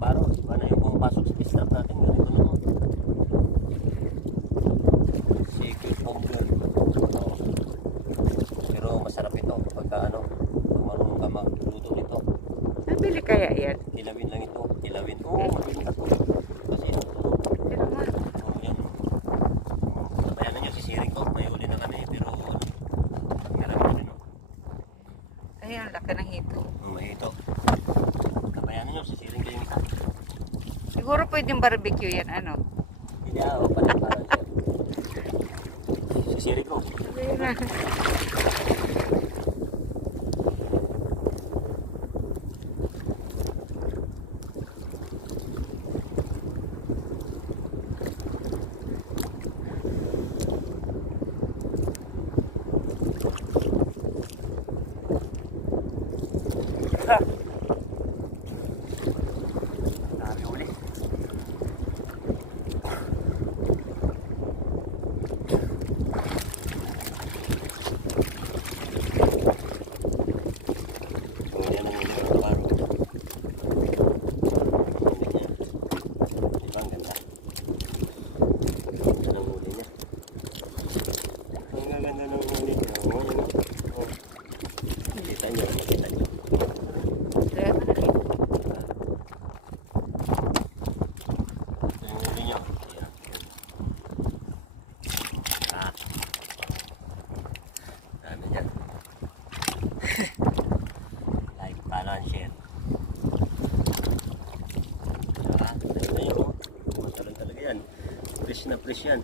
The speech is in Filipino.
kabaro. Iba na yung pumapasok sa fish trap natin. Ganito naman. Secret fogger. Pero masarap ito kapag ano, kung marunong ka magluto nito. Nabili kaya yan? Kilawin lang ito. Kilawin. Oo, magiging ito. Kasi ito. Pero nga. Oh, yan. Kaya na nyo, sisiring ko. May huli na kami. Pero marami pa rin. Ay, ang laki ng hito. May ito. Kabayanan nyo, sisiring kayo isa. Siguro pwedeng barbecue yan, ano? Hindi ako, parang siya. Sisiring ko. Ayun na. Dami uli. Yan ang huli ng kabaro. Diba ang ganda? Ganda ng huli niya. Ang ganda ng huli niya. Oh. Kita nyo, makita nyo. Kaya na rin. Yung huli nyo. Ayan. Ah. Dami niya. Like, follow and share. Diba? Ayun na yun. Masarap talaga yan. Fresh na fresh yan.